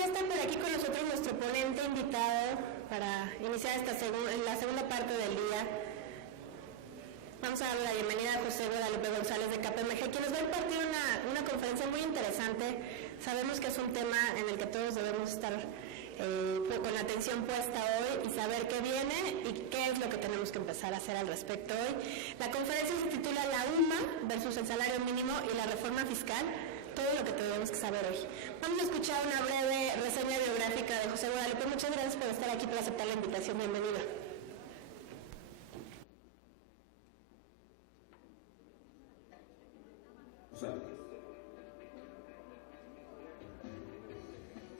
ya está por aquí con nosotros nuestro ponente invitado para iniciar la segunda parte del día. Vamos a darle la bienvenida a José Guadalupe González de KPMG, quien nos va a impartir una conferencia muy interesante. Sabemos que es un tema en el que todos debemos estar con la atención puesta hoy y saber qué viene y qué es lo que tenemos que empezar a hacer al respecto hoy. La conferencia se titula La UMA versus el salario mínimo y la reforma fiscal, todo lo que tenemos que saber hoy. Vamos a escuchar una breve reseña biográfica de José Guadalupe. Muchas gracias por estar aquí, por aceptar la invitación. Bienvenido.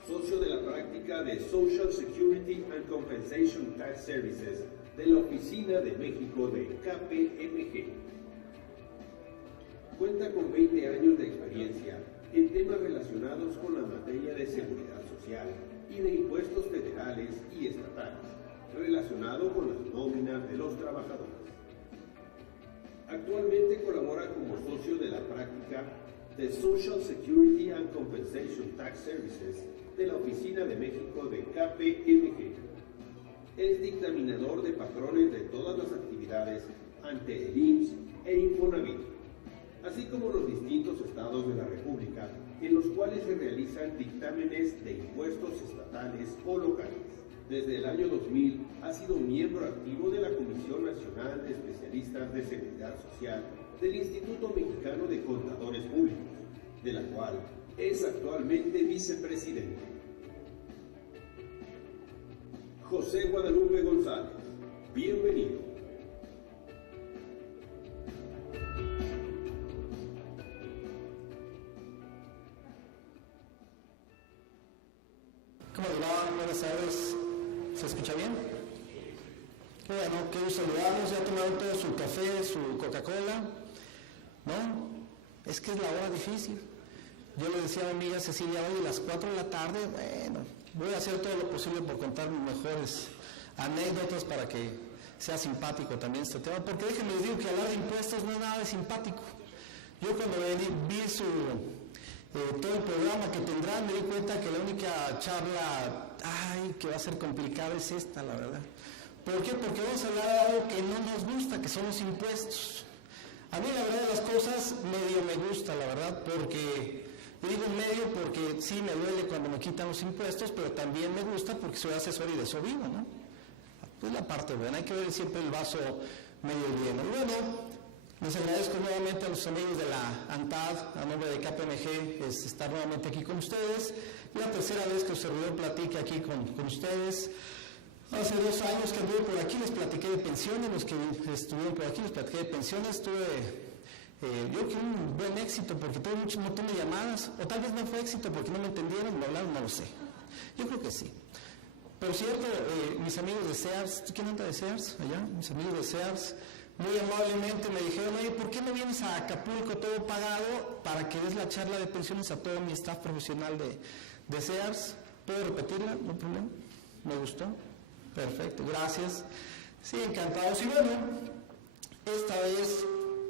Socio de la práctica de Social Security and Compensation Tax Services de la Oficina de México de KPMG. Cuenta con 20 años de experiencia en temas relacionados con la materia de seguridad social y de impuestos federales y estatales, relacionado con las nóminas de los trabajadores. Actualmente colabora como socio de la práctica de Social Security and Compensation Tax Services de la Oficina de México de KPMG. Es dictaminador de patrones de todas las actividades ante el IMSS e Infonavit, así como los distintos estados de la República en los cuales se realizan dictámenes de impuestos estatales o locales. Desde el año 2000 ha sido miembro activo de la Comisión Nacional de Especialistas de Seguridad Social del Instituto Mexicano de Contadores Públicos, de la cual es actualmente vicepresidente. José Guadalupe González, bienvenido. ¿Cómo le va? Buenas tardes. ¿Se escucha bien? Qué bueno, qué gusto saludarlos. ¿Ya tomaron todo su café, su Coca-Cola? ¿No? Es que es la hora difícil. Yo le decía a mi amiga Cecilia, hoy a las 4 de la tarde, bueno, voy a hacer todo lo posible por contar mis mejores anécdotas para que sea simpático también este tema, porque déjenme les digo que hablar de impuestos no es nada de simpático. Yo cuando vi todo el programa que tendrán, me di cuenta que la única charla, que va a ser complicada es esta, la verdad. ¿Por qué? Porque vamos a hablar de algo que no nos gusta, que son los impuestos. A mí la verdad de las cosas medio me gusta, la verdad, porque, yo digo medio porque sí me duele cuando me quitan los impuestos, pero también me gusta porque soy asesor y de eso vivo, ¿no? Pues la parte buena, hay que ver siempre el vaso medio lleno. Bueno, les agradezco nuevamente a los amigos de la ANTAD, a nombre de KPMG, estar nuevamente aquí con ustedes. La tercera vez que el servidor platique aquí con ustedes. Hace 2 años que anduve por aquí, les platiqué de pensiones, los que estuvieron por aquí les platiqué de pensiones, tuve yo creo que un buen éxito porque tuve mucho montón de llamadas, o tal vez no fue éxito porque no me entendieron, me hablaron, no lo sé. Yo creo que sí. Por cierto, mis amigos de Sears, ¿quién anda de Sears allá? Mis amigos de Sears, muy amablemente me dijeron, oye, ¿por qué no vienes a Acapulco todo pagado para que des la charla de pensiones a todo mi staff profesional de Sears? ¿Puedo repetirla? No hay problema. ¿Me gustó? Perfecto, gracias. Sí, encantados. Y bueno, esta vez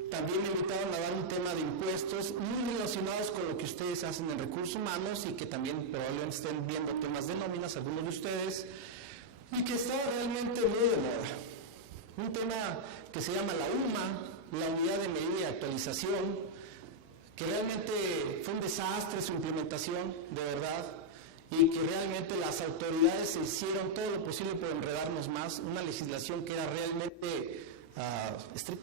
también me invitaron a dar un tema de impuestos muy relacionados con lo que ustedes hacen en recursos humanos y que también probablemente estén viendo temas de nóminas, algunos de ustedes, y que está realmente muy de moda. Un tema que se llama la UMA, la Unidad de Medida y Actualización, que realmente fue un desastre su implementación, de verdad, y que realmente las autoridades se hicieron todo lo posible por enredarnos más, una legislación que era realmente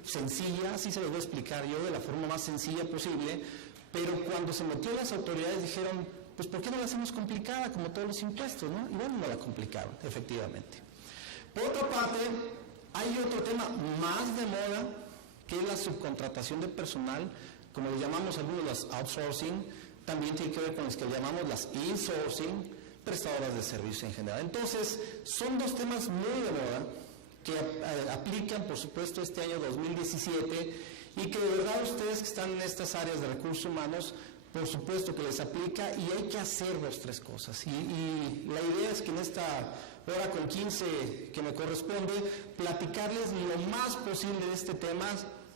sencilla, así se lo voy a explicar yo, de la forma más sencilla posible, pero cuando se metió las autoridades dijeron, pues ¿por qué no la hacemos complicada como todos los impuestos, no? Y bueno, no la complicaron, efectivamente. Por otra parte, hay otro tema más de moda, que es la subcontratación de personal, como le llamamos algunos las outsourcing, también tiene que ver con los que llamamos las insourcing, prestadoras de servicio en general. Entonces, son 2 temas muy de moda que aplican, por supuesto, este año 2017 y que de verdad ustedes que están en estas áreas de recursos humanos, por supuesto que les aplica y hay que hacer 2, 3 cosas. Y la idea es que en esta hora con 15 que me corresponde, platicarles lo más posible de este tema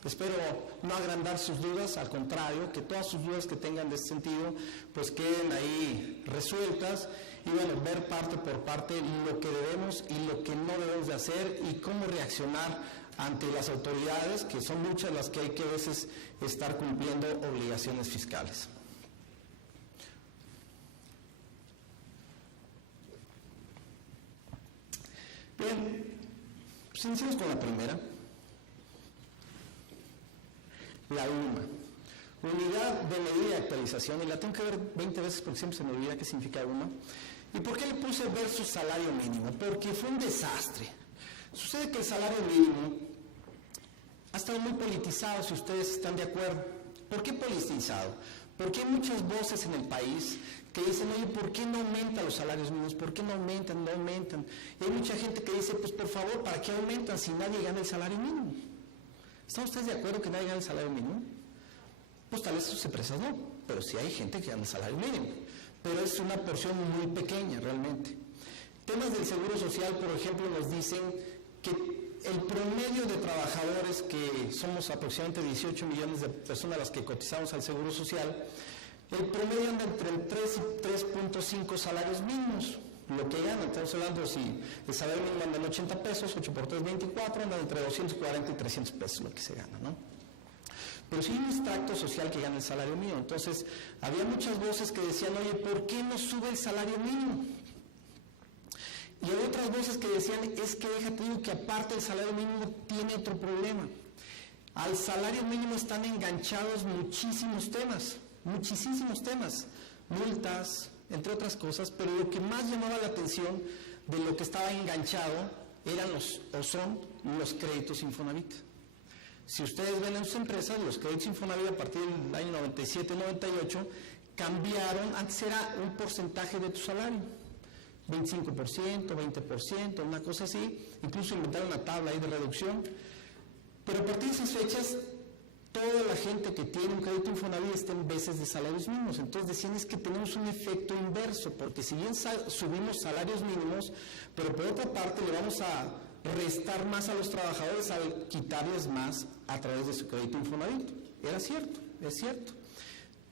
Espero no agrandar sus dudas, al contrario, que todas sus dudas que tengan de este sentido, pues queden ahí resueltas y bueno, ver parte por parte lo que debemos y lo que no debemos de hacer y cómo reaccionar ante las autoridades, que son muchas las que hay que a veces estar cumpliendo obligaciones fiscales. Bien, pues iniciamos con la primera. La UMA, Unidad de Medida de Actualización, y la tengo que ver 20 veces porque siempre se me olvida qué significa UMA. ¿Y por qué le puse versus salario mínimo? Porque fue un desastre. Sucede que el salario mínimo ha estado muy politizado, si ustedes están de acuerdo. ¿Por qué politizado? Porque hay muchas voces en el país que dicen, oye, ¿por qué no aumentan los salarios mínimos? ¿Por qué no aumentan? No aumentan. Y hay mucha gente que dice, pues por favor, ¿para qué aumentan si nadie gana el salario mínimo? ¿Están ustedes de acuerdo que nadie gana el salario mínimo? Pues tal vez sus empresas no, pero sí hay gente que gana el salario mínimo. Pero es una porción muy pequeña realmente. Temas del Seguro Social, por ejemplo, nos dicen que el promedio de trabajadores, que somos aproximadamente 18 millones de personas las que cotizamos al Seguro Social, el promedio anda entre el 3 y 3.5 salarios mínimos. Lo que ganan, estamos hablando, si el salario mínimo anda en 80 pesos, 8 por 3, 24, anda entre 240 y 300 pesos lo que se gana, ¿no? Pero sí hay un extracto social que gana el salario mínimo. Entonces, había muchas voces que decían, oye, ¿por qué no sube el salario mínimo? Y hay otras voces que decían, es que déjate digo que aparte el salario mínimo tiene otro problema. Al salario mínimo están enganchados muchísimos temas, multas, entre otras cosas, pero lo que más llamaba la atención de lo que estaba enganchado son los créditos Infonavit. Si ustedes ven en sus empresas, los créditos Infonavit a partir del año 97-98 cambiaron, antes era un porcentaje de tu salario, 25%, 20%, una cosa así, incluso inventaron una tabla ahí de reducción, pero a partir de esas fechas toda la gente que tiene un crédito Infonavit está en veces de salarios mínimos. Entonces decían es que tenemos un efecto inverso, porque si bien subimos salarios mínimos, pero por otra parte le vamos a restar más a los trabajadores al quitarles más a través de su crédito Infonavit. Era cierto, es cierto.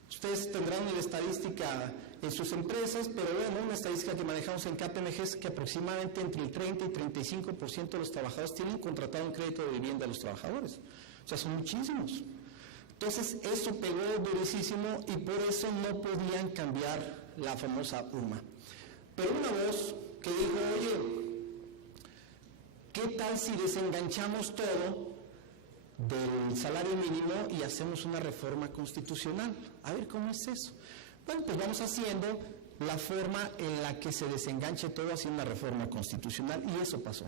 Ustedes tendrán una estadística en sus empresas, pero bueno, una estadística que manejamos en KPMG es que aproximadamente entre el 30 y 35% de los trabajadores tienen contratado un crédito de vivienda a los trabajadores. O sea, son muchísimos. Entonces, eso pegó durísimo y por eso no podían cambiar la famosa UMA. Pero una voz que dijo, oye, ¿qué tal si desenganchamos todo del salario mínimo y hacemos una reforma constitucional? A ver, ¿cómo es eso? Bueno, pues vamos haciendo la forma en la que se desenganche todo haciendo una reforma constitucional y eso pasó.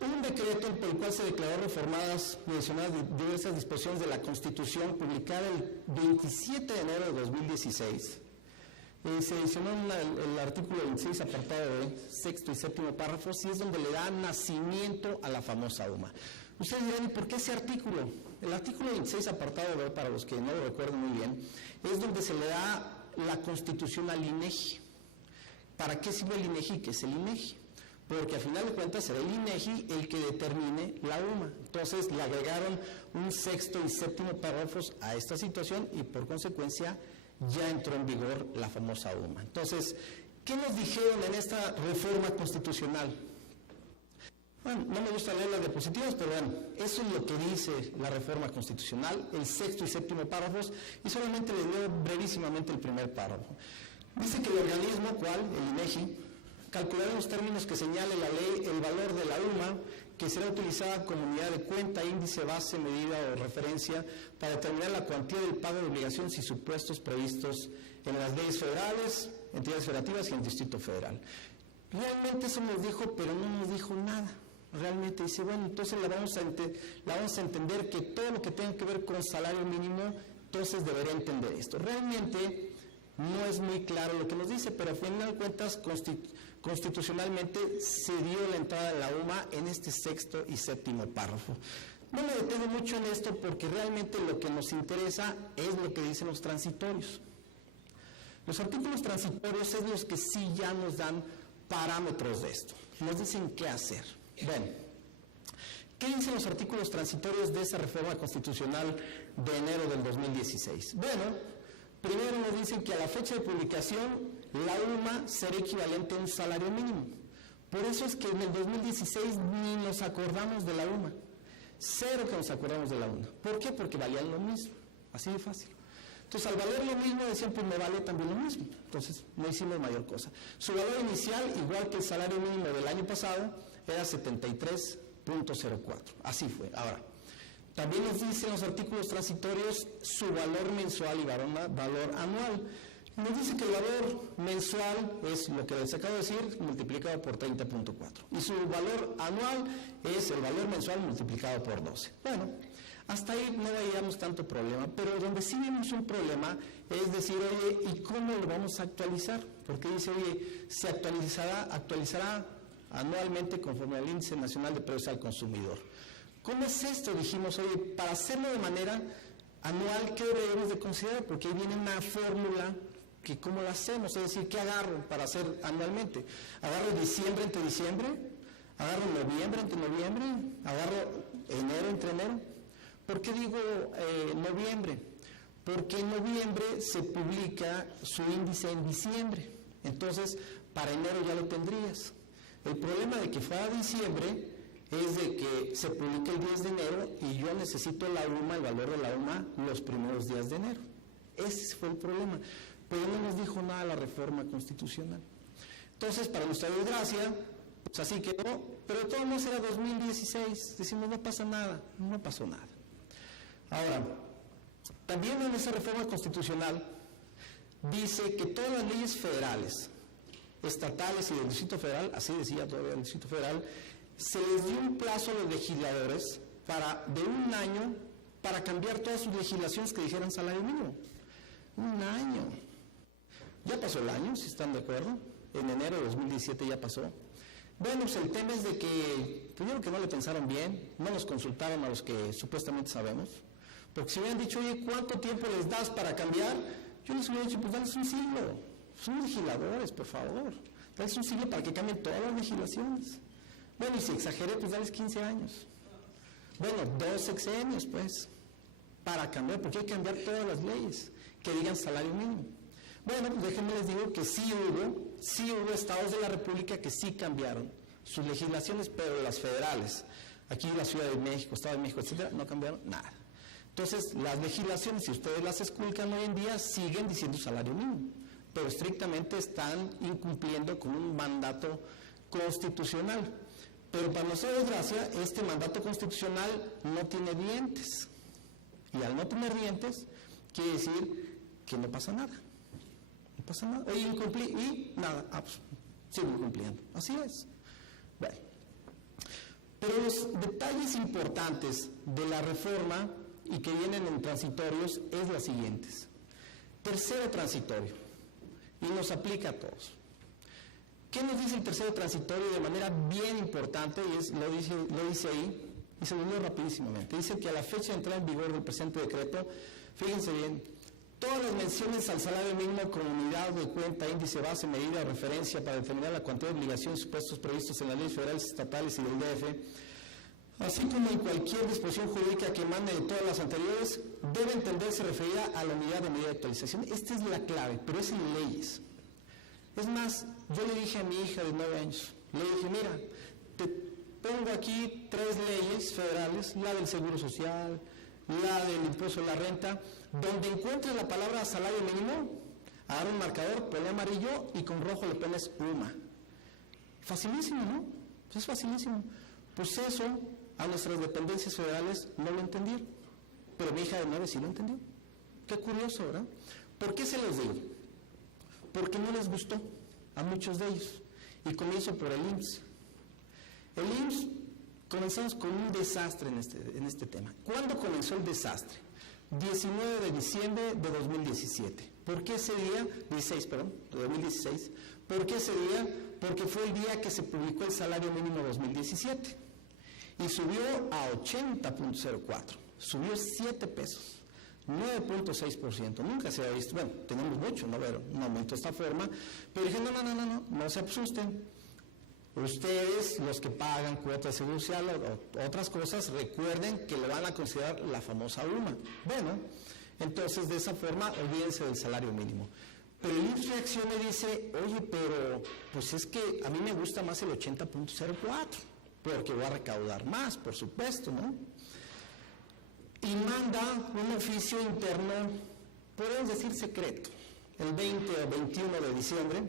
Un decreto por el cual se declaró reformadas mencionadas diversas disposiciones de la Constitución, publicada el 27 de enero de 2016. Se adicionó el artículo 26, apartado de sexto y séptimo párrafos, y es donde le da nacimiento a la famosa UMA. Ustedes dirán, ¿y por qué ese artículo? El artículo 26, apartado B, para los que no lo recuerdan muy bien, es donde se le da la Constitución al INEGI. ¿Para qué sirve el INEGI? ¿Qué es el INEGI? Porque al final de cuentas será el INEGI el que determine la UMA. Entonces le agregaron un sexto y séptimo párrafos a esta situación y por consecuencia ya entró en vigor la famosa UMA. Entonces, ¿qué nos dijeron en esta reforma constitucional? Bueno, no me gusta leer las diapositivas, pero bueno, eso es lo que dice la reforma constitucional, el sexto y séptimo párrafos, y solamente les leo brevísimamente el primer párrafo. Dice que el organismo, ¿cuál? El INEGI, calculará en los términos que señale la ley el valor de la UMA, que será utilizada como unidad de cuenta, índice, base, medida o referencia para determinar la cuantía del pago de obligaciones y supuestos previstos en las leyes federales, entidades federativas y en el Distrito Federal. Realmente eso nos dijo, pero no nos dijo nada. Realmente dice, bueno, entonces la vamos a entender que todo lo que tenga que ver con salario mínimo, entonces debería entender esto. Realmente no es muy claro lo que nos dice, pero al final de cuentas constitucionalmente se dio la entrada de la UMA en este sexto y séptimo párrafo. No me detengo mucho en esto porque realmente lo que nos interesa es lo que dicen los transitorios. Los artículos transitorios es los que sí ya nos dan parámetros de esto, nos dicen qué hacer. Bueno, ¿Qué dicen los artículos transitorios de esa reforma constitucional de enero del 2016? Bueno, primero nos dicen que a la fecha de publicación la UMA será equivalente a un salario mínimo. Por eso es que en el 2016 ni nos acordamos de la UMA. Cero que nos acordamos de la UMA. ¿Por qué? Porque valían lo mismo. Así de fácil. Entonces, al valer lo mismo, decían, pues me vale también lo mismo. Entonces, no hicimos mayor cosa. Su valor inicial, igual que el salario mínimo del año pasado, era 73.04. Así fue. Ahora, también nos dicen los artículos transitorios su valor mensual y valor anual. Nos dice que el valor mensual es lo que les acabo de decir, multiplicado por 30.4. Y su valor anual es el valor mensual multiplicado por 12. Bueno, hasta ahí no veíamos tanto problema, pero donde sí vimos un problema es decir, oye, ¿y cómo lo vamos a actualizar? Porque dice, oye, se actualizará anualmente conforme al Índice Nacional de Precios al Consumidor. ¿Cómo es esto? Dijimos, oye, para hacerlo de manera anual, ¿qué debemos de considerar? Porque ahí viene una fórmula que cómo lo hacemos, es decir, ¿qué agarro para hacer anualmente? ¿Agarro diciembre entre diciembre? ¿Agarro noviembre entre noviembre? ¿Agarro enero entre enero? ¿Por qué digo noviembre? Porque en noviembre se publica su índice en diciembre, entonces para enero ya lo tendrías. El problema de que fuera diciembre es de que se publica el 10 de enero y yo necesito la UMA, el valor de la UMA, los primeros días de enero. Ese fue el problema. Pero no nos dijo nada la reforma constitucional. Entonces, para nuestra desgracia, pues así quedó, pero de todos modos era 2016, decimos no pasa nada, no pasó nada. Ahora, también en esa reforma constitucional dice que todas las leyes federales, estatales y del Distrito Federal, así decía todavía el Distrito Federal, se les dio un plazo a los legisladores de un año para cambiar todas sus legislaciones que dijeran salario mínimo. Un año. Ya pasó el año, si están de acuerdo. En enero de 2017 ya pasó. Bueno, pues el tema es de que, primero que no le pensaron bien, no nos consultaron a los que supuestamente sabemos, porque si hubieran dicho, oye, ¿cuánto tiempo les das para cambiar? Yo les hubiera dicho, pues dales un siglo. Son legisladores, por favor. Dales un siglo para que cambien todas las legislaciones. Bueno, y si exageré, pues dales 15 años. Bueno, 2 sexenios, pues, para cambiar, porque hay que cambiar todas las leyes que digan salario mínimo. Bueno, pues déjenme les digo que sí hubo estados de la República que sí cambiaron sus legislaciones, pero las federales, aquí la Ciudad de México, Estado de México, etcétera, no cambiaron nada. Entonces, las legislaciones, si ustedes las esculcan hoy en día, siguen diciendo salario mínimo, pero estrictamente están incumpliendo con un mandato constitucional. Pero para nuestra desgracia, este mandato constitucional no tiene dientes. Y al no tener dientes, quiere decir que no pasa nada. No pasa nada. Oye, incumplí y nada. Pues, sigo incumpliendo. Así es. Bueno. Pero los detalles importantes de la reforma y que vienen en transitorios es las siguientes. Tercero transitorio. Y nos aplica a todos. ¿Qué nos dice el tercero transitorio de manera bien importante? Y lo dice ahí, y se lo leo rapidísimamente. Dice que a la fecha de entrada en vigor del presente decreto, fíjense bien, todas las menciones al salario mínimo como unidad de cuenta, índice, base, medida, referencia para determinar la cuantía de obligaciones y supuestos previstos en las leyes federales, estatales y del DF, así como en cualquier disposición jurídica que emane de todas las anteriores, debe entenderse referida a la unidad de medida de actualización. Esta es la clave, pero es en leyes. Es más, yo le dije a mi hija de 9 años, le dije, mira, te pongo aquí 3 leyes federales, la del Seguro Social, la del impuesto a la renta, donde encuentres la palabra salario mínimo, agarra un marcador, ponle amarillo y con rojo le pones UMA. Facilísimo, ¿no? Pues es facilísimo. Pues eso a nuestras dependencias federales no lo entendieron, pero mi hija de 9 sí lo entendió. Qué curioso, ¿verdad? ¿Por qué se los digo? Porque no les gustó a muchos de ellos. Y comienzo por el IMSS. El IMSS, comenzamos con un desastre en este tema. ¿Cuándo comenzó el desastre? 19 de diciembre de 2017. ¿Por qué ese día? 16, perdón, de 2016. ¿Por qué ese día? Porque fue el día que se publicó el salario mínimo 2017. Y subió a 80.04. Subió 7 pesos. 9.6%, nunca se había visto, bueno, tenemos mucho, no ver un aumento de esta forma, pero dije, no se asusten, Ustedes, los que pagan cuota de seguro social o otras cosas, recuerden que le van a considerar la famosa UMA. Bueno, entonces de esa forma olvídense del salario mínimo. Pero el IMSS reacciona y dice, oye, pero pues es que a mí me gusta más el 80.04, porque voy a recaudar más, por supuesto, ¿no? Y manda un oficio interno, podemos decir secreto, el 20 o 21 de diciembre,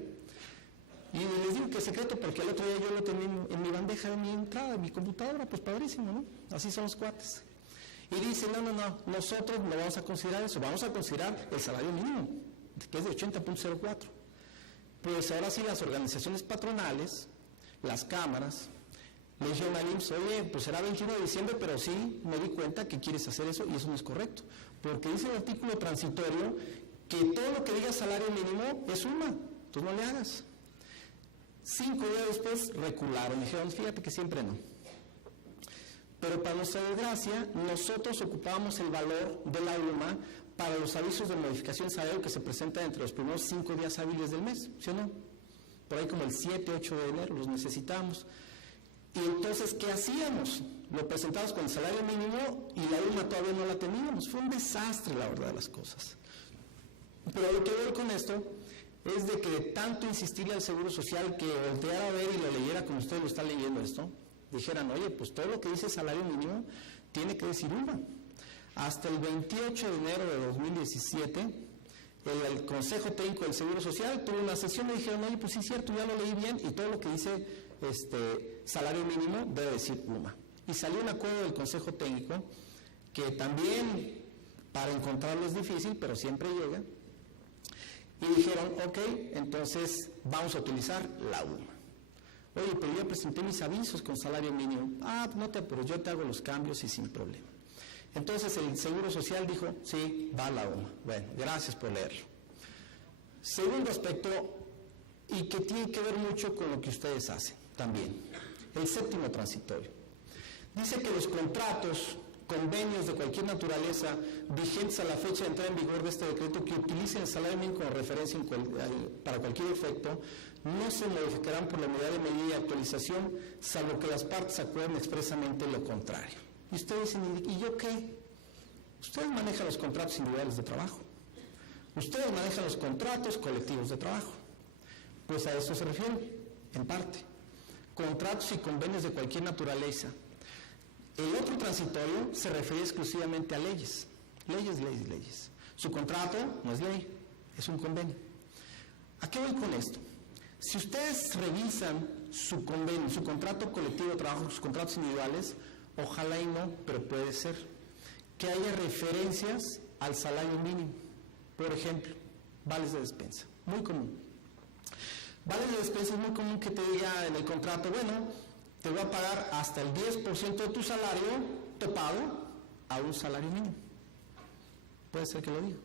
y les digo que es secreto porque el otro día yo lo tenía en mi bandeja de mi entrada, en mi computadora, pues padrísimo, ¿no? Así son los cuates. Y dice, no, nosotros no vamos a considerar eso, vamos a considerar el salario mínimo, que es de 80.04. Pues ahora sí las organizaciones patronales, las cámaras, le dijeron al IMSS, oye, pues será 21 de diciembre, pero sí me di cuenta que quieres hacer eso y eso no es correcto. Porque dice el artículo transitorio que todo lo que diga salario mínimo es UMA, entonces no le hagas. 5 días después recularon, dijeron, fíjate que siempre no. Pero para nuestra desgracia, nosotros ocupábamos el valor de la UMA para los avisos de modificación salario que se presentan entre los primeros 5 días hábiles del mes, ¿sí o no? Por ahí como el 7, 8 de enero los necesitamos. Y entonces, ¿qué hacíamos? Lo presentamos con el salario mínimo y la UMA todavía no la teníamos. Fue un desastre, la verdad de las cosas. Pero lo que veo con esto es de que tanto insistirle al Seguro Social que volteara a ver y lo leyera como ustedes lo están leyendo esto, dijeran, oye, pues todo lo que dice salario mínimo tiene que decir UMA. Hasta el 28 de enero de 2017, el Consejo Técnico del Seguro Social tuvo una sesión y dijeron, oye, pues sí es cierto, ya lo leí bien y todo lo que dice salario mínimo debe decir UMA. Y salió un acuerdo del Consejo Técnico que también para encontrarlo es difícil, pero siempre llega. Y dijeron, ok, entonces vamos a utilizar la UMA. Oye, pero yo presenté mis avisos con salario mínimo. Ah, no te apures, yo te hago los cambios y sin problema. Entonces el Seguro Social dijo, sí, va la UMA. Bueno, gracias por leerlo. Segundo aspecto, y que tiene que ver mucho con lo que ustedes hacen también, el séptimo transitorio. Dice que los contratos, convenios de cualquier naturaleza vigentes a la fecha de entrada en vigor de este decreto que utilicen el salario mínimo como referencia para cualquier efecto no se modificarán por la unidad de medida y actualización salvo que las partes acuerden expresamente lo contrario. Y ustedes dicen, ¿y yo qué? Ustedes manejan los contratos individuales de trabajo. Ustedes manejan los contratos colectivos de trabajo. Pues a eso se refiere, en parte. Contratos y convenios de cualquier naturaleza. El otro transitorio se refiere exclusivamente a leyes. Leyes. Su contrato no es ley, es un convenio. ¿A qué voy con esto? Si ustedes revisan su convenio, su contrato colectivo de trabajo, sus contratos individuales, ojalá y no, pero puede ser, que haya referencias al salario mínimo. Por ejemplo, vales de despensa, muy común. Vales de despensa es muy común que te diga en el contrato, bueno, te voy a pagar hasta el 10% de tu salario topado a un salario mínimo. Puede ser que lo diga.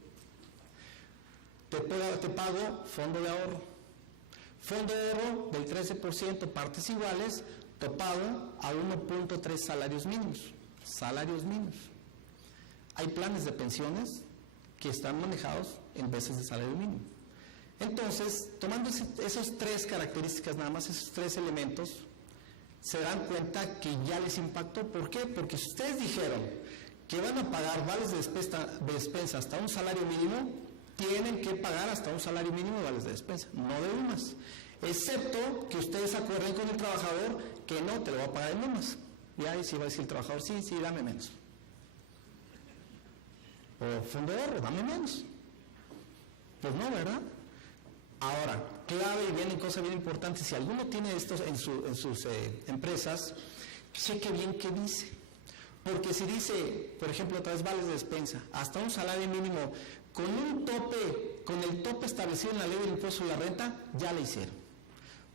Te pago fondo de ahorro. Fondo de ahorro del 13%, partes iguales, topado a 1.3 salarios mínimos. Salarios mínimos. Hay planes de pensiones que están manejados en veces de salario mínimo. Entonces, tomando esas 3 características nada más, esos 3 elementos, se dan cuenta que ya les impactó. ¿Por qué? Porque si ustedes dijeron que van a pagar vales de despensa hasta un salario mínimo, tienen que pagar hasta un salario mínimo de vales de despensa, no de UMAS. Excepto que ustedes acuerden con el trabajador que no, te lo va a pagar en UMAS. Y ahí sí va a decir el trabajador, sí, dame menos. O fondo de ahorro, dame menos. Pues no, ¿verdad? Ahora, clave y bien, cosa bien importante, si alguno tiene esto en sus empresas, cheque bien qué dice. Porque si dice, por ejemplo, otra vez vales de despensa, hasta un salario mínimo, con el tope establecido en la ley del impuesto de la renta, ya le hicieron.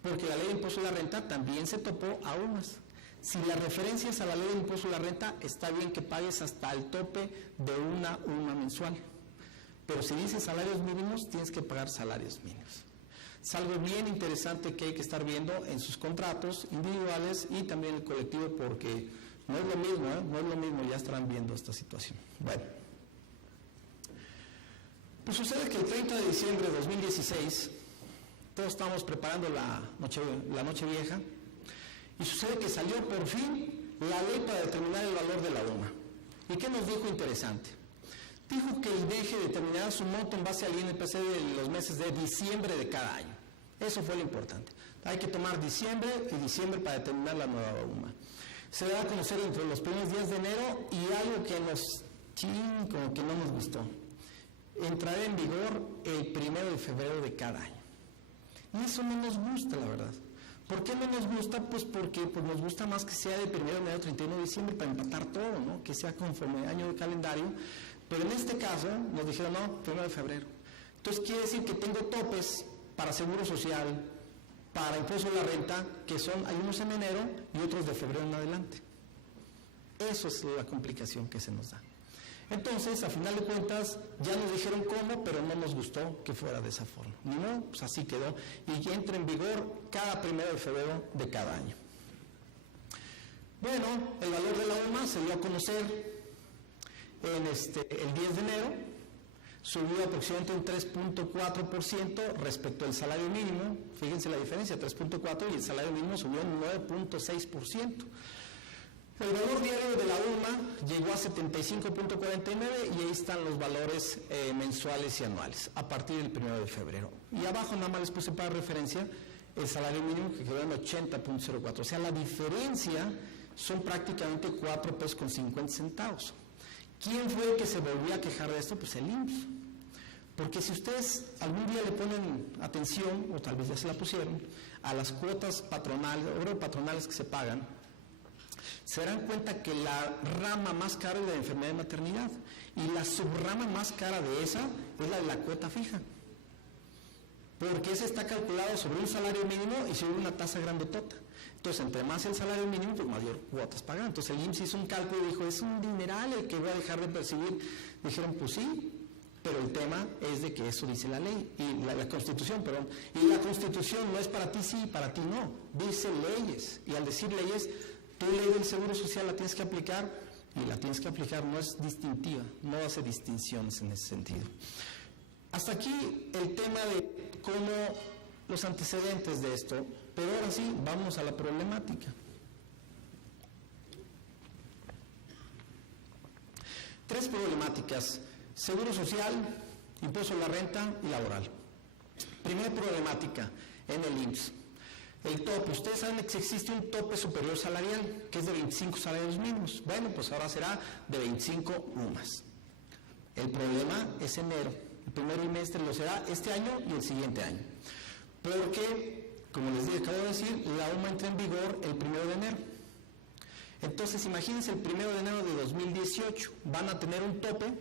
Porque la ley del impuesto de la renta también se topó a UMAS. Si la referencia es a la ley del impuesto de la renta, está bien que pagues hasta el tope de una UMA mensual. Pero si dice salarios mínimos, tienes que pagar salarios mínimos. Es algo bien interesante que hay que estar viendo en sus contratos individuales y también el colectivo, porque no es lo mismo, no es lo mismo, ya estarán viendo esta situación. Bueno, pues sucede que el 30 de diciembre de 2016, todos estamos preparando la noche vieja, Y sucede que salió por fin la ley para determinar el valor de la UMA. ¿Y qué nos dijo interesante? Dijo que el INEGI determinará su monto en base al INPC de los meses de diciembre de cada año. Eso fue lo importante. Hay que tomar diciembre y diciembre para determinar la nueva UMA. Se va a conocer entre los primeros días de enero y algo que como que no nos gustó. Entrará en vigor el 1 de febrero de cada año. Y eso no nos gusta, la verdad. ¿Por qué no nos gusta? Pues porque nos gusta más que sea de 1 de enero a 31 de diciembre para empatar todo, ¿no? Que sea conforme año de calendario. Pero en este caso nos dijeron, no, 1 de febrero. Entonces quiere decir que tengo topes para seguro social, para impuesto a la renta, que hay unos en enero y otros de febrero en adelante. Eso es la complicación que se nos da. Entonces, a final de cuentas, ya nos dijeron cómo, pero no nos gustó que fuera de esa forma. Ni modo, pues así quedó. Y ya entra en vigor cada 1 de febrero de cada año. Bueno, el valor de la UMA se dio a conocer el 10 de enero, subió aproximadamente un 3.4% respecto al salario mínimo. Fíjense la diferencia, 3.4%, y el salario mínimo subió un 9.6%. El valor diario de la UMA llegó a 75.49 y ahí están los valores mensuales y anuales a partir del 1 de febrero. Y abajo nada más les puse para referencia el salario mínimo que quedó en 80.04. O sea, la diferencia son prácticamente 4 pesos con 50 centavos. ¿Quién fue el que se volvió a quejar de esto? Pues el IMSS. Porque si ustedes algún día le ponen atención, o tal vez ya se la pusieron, a las cuotas patronales, patronales que se pagan, se darán cuenta que la rama más cara es la de enfermedad y maternidad, y la subrama más cara de esa es la de la cuota fija, porque ese está calculado sobre un salario mínimo y sobre una tasa grandotota. Entonces, entre más el salario mínimo, pues mayor cuotas pagan. Entonces el IMSS hizo un cálculo y dijo, es un dineral el que voy a dejar de percibir. Dijeron, pues sí, pero el tema es de que eso dice la ley, y la Constitución, perdón. Y la Constitución no es para ti sí y para ti no, dice leyes. Y al decir leyes, tu ley del Seguro Social la tienes que aplicar, y la tienes que aplicar, no es distintiva, no hace distinciones en ese sentido. Hasta aquí el tema de cómo los antecedentes de esto, pero ahora sí, vamos a la problemática. 3 problemáticas: seguro social, impuesto a la renta y laboral. Primera problemática en el IMSS. El tope. Ustedes saben que existe un tope superior salarial, que es de 25 salarios mínimos. Bueno, pues ahora será de 25 UMAs. El problema es enero. El primer trimestre lo será este año y el siguiente año. Porque, como les acabo de decir, la UMA entra en vigor el 1 de enero. Entonces, imagínense, el 1 de enero de 2018 van a tener un tope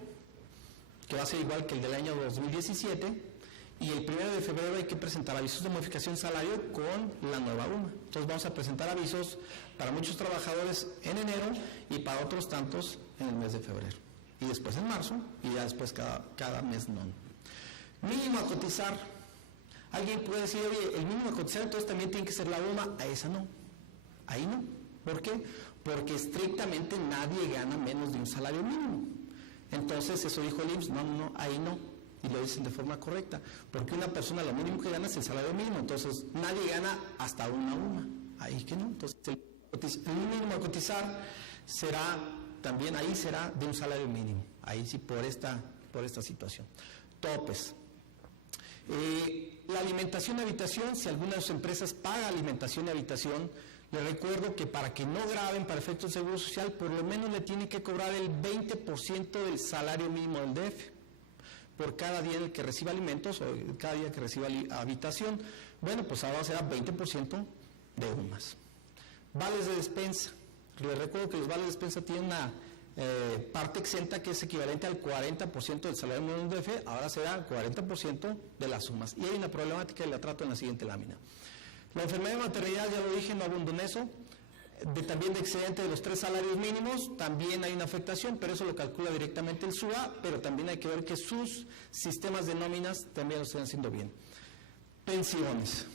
que va a ser igual que el del año 2017, y el 1 de febrero hay que presentar avisos de modificación de salario con la nueva UMA. Entonces vamos a presentar avisos para muchos trabajadores en enero y para otros tantos en el mes de febrero. Y después en marzo, y ya después cada mes no. Mínimo a cotizar. Alguien puede decir, oye, el mínimo a cotizar entonces también tiene que ser la UMA. A esa no. Ahí no. ¿Por qué? Porque estrictamente nadie gana menos de un salario mínimo. Entonces eso dijo el IMSS, no, ahí no. Y lo dicen de forma correcta, porque una persona lo mínimo que gana es el salario mínimo, entonces nadie gana hasta una UMA, ahí que no. Entonces el mínimo a cotizar será también, ahí será de un salario mínimo, ahí sí por esta situación. Topes. La alimentación y habitación, si alguna de sus empresas paga alimentación y habitación, les recuerdo que para que no graben para efectos de seguro social, por lo menos le tiene que cobrar el 20% del salario mínimo del DF. Por cada día en el que reciba alimentos o cada día que reciba habitación. Bueno, pues ahora será 20% de UMAs. Vales de despensa. Les recuerdo que los vales de despensa tienen una parte exenta que es equivalente al 40% del salario mínimo del DF, ahora será 40% de las UMAs. Y hay una problemática y la trato en la siguiente lámina. La enfermedad y maternidad, ya lo dije, no abundo en eso. También de excedente de los 3 salarios mínimos, también hay una afectación, pero eso lo calcula directamente el SUA, pero también hay que ver que sus sistemas de nóminas también lo estén haciendo bien. Pensiones.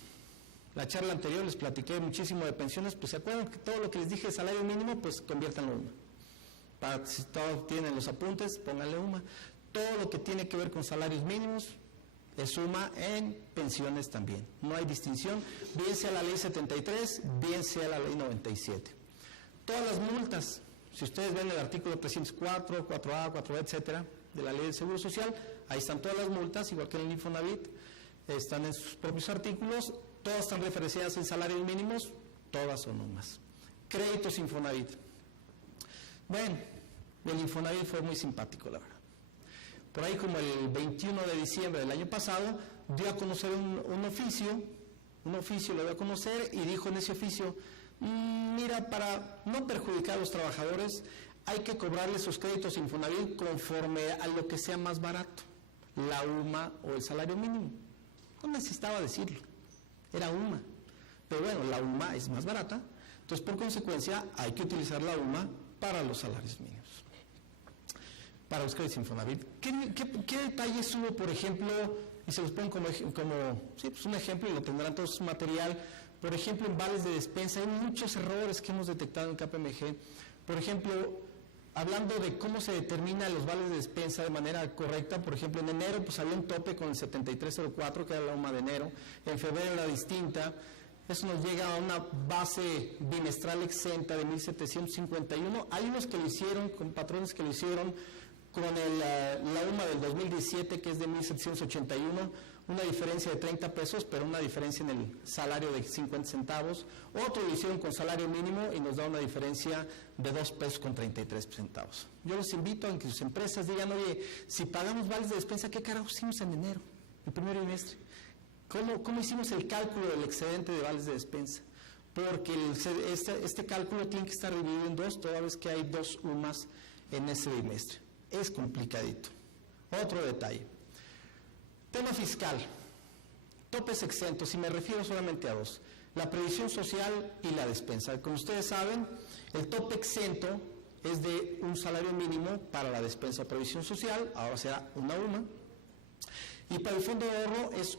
La charla anterior les platiqué muchísimo de pensiones, pues se acuerdan que todo lo que les dije de salario mínimo, pues conviértanlo en UMA. Para si todos tienen los apuntes, pónganle UMA. Todo lo que tiene que ver con salarios mínimos, es suma en pensiones también. No hay distinción, bien sea la ley 73, bien sea la ley 97. Todas las multas, si ustedes ven el artículo 304, 4A, 4B, etcétera, de la ley del Seguro Social, ahí están todas las multas, igual que en el Infonavit, están en sus propios artículos, todas están referenciadas en salarios mínimos, todas son unas. Créditos Infonavit. Bueno, el Infonavit fue muy simpático, la verdad. Por ahí como el 21 de diciembre del año pasado, dio a conocer un oficio lo dio a conocer y dijo en ese oficio, mira, para no perjudicar a los trabajadores, hay que cobrarles sus créditos Infonavit conforme a lo que sea más barato, la UMA o el salario mínimo. No necesitaba decirlo, era UMA. Pero bueno, la UMA es más barata, entonces por consecuencia hay que utilizar la UMA para los salarios mínimos, para los créditos Infonavit. ¿Qué detalles hubo, por ejemplo, y se los pongo como pues un ejemplo y lo tendrán todo su material? Por ejemplo, en vales de despensa hay muchos errores que hemos detectado en KPMG. Por ejemplo, hablando de cómo se determinan los vales de despensa de manera correcta, por ejemplo, en enero pues había un tope con el 7304, que era la UMA de enero, en febrero era distinta, eso nos llega a una base bimestral exenta de 1.751, hay unos que lo hicieron, con patrones que lo hicieron con la UMA del 2017, que es de 1.781, una diferencia de 30 pesos, pero una diferencia en el salario de 50 centavos. Otro lo hicieron con salario mínimo y nos da una diferencia de 2 pesos con 33 centavos. Yo los invito a que sus empresas digan, oye, si pagamos vales de despensa, ¿qué carajo hicimos en enero, el primer trimestre? ¿Cómo hicimos el cálculo del excedente de vales de despensa? Porque este cálculo tiene que estar dividido en dos, toda vez que hay 2 UMAs en ese trimestre. Es complicadito. Otro detalle. Tema fiscal. Topes exentos, y me refiero solamente a 2. La previsión social y la despensa. Como ustedes saben, el tope exento es de un salario mínimo para la despensa de previsión social, ahora será una UMA. Y para el fondo de ahorro es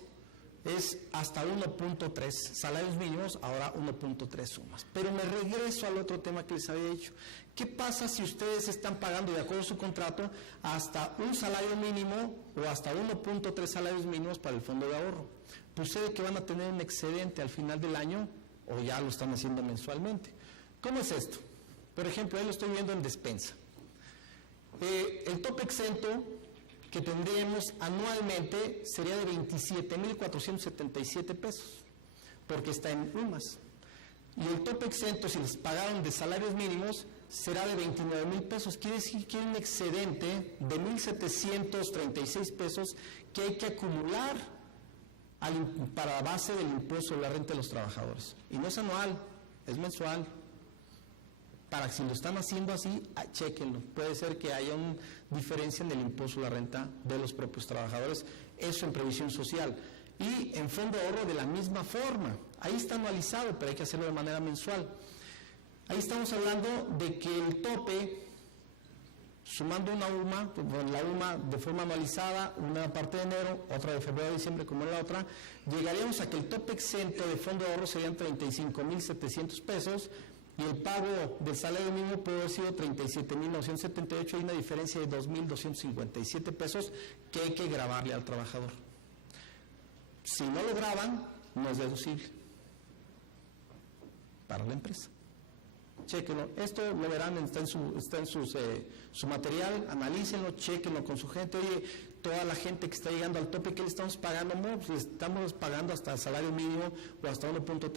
hasta 1.3 salarios mínimos, ahora 1.3 sumas. Pero me regreso al otro tema que les había dicho. ¿Qué pasa si ustedes están pagando, de acuerdo a su contrato, hasta un salario mínimo o hasta 1.3 salarios mínimos para el fondo de ahorro? Pues sucede que van a tener un excedente al final del año, o ya lo están haciendo mensualmente. ¿Cómo es esto? Por ejemplo, ahí lo estoy viendo en despensa. El tope exento que tendríamos anualmente sería de 27,477 pesos, porque está en UMAS. Y el tope exento, si les pagaron de salarios mínimos, será de 29,000 pesos. Quiere decir que hay un excedente de 1,736 pesos que hay que acumular para la base del impuesto de la renta de los trabajadores. Y no es anual, es mensual. Para que si lo están haciendo así, chéquenlo. Puede ser que haya una diferencia en el impuesto de la renta de los propios trabajadores. Eso en previsión social. Y en fondo de ahorro de la misma forma. Ahí está anualizado, pero hay que hacerlo de manera mensual. Ahí estamos hablando de que el tope, sumando una UMA, la UMA de forma anualizada, una parte de enero, otra de febrero a diciembre como en la otra, llegaríamos a que el tope exento de fondo de ahorro serían 35,700 pesos, y el pago del salario mínimo puede haber sido 37,978, hay una diferencia de 2,257 pesos que hay que grabarle al trabajador. Si no lo graban, no es deducible para la empresa. Chéquenlo, esto lo verán, está en su material, analícenlo, chéquenlo con su gente. Oye, toda la gente que está llegando al tope, ¿qué le estamos pagando? No, pues le estamos pagando hasta el salario mínimo o hasta 1.3.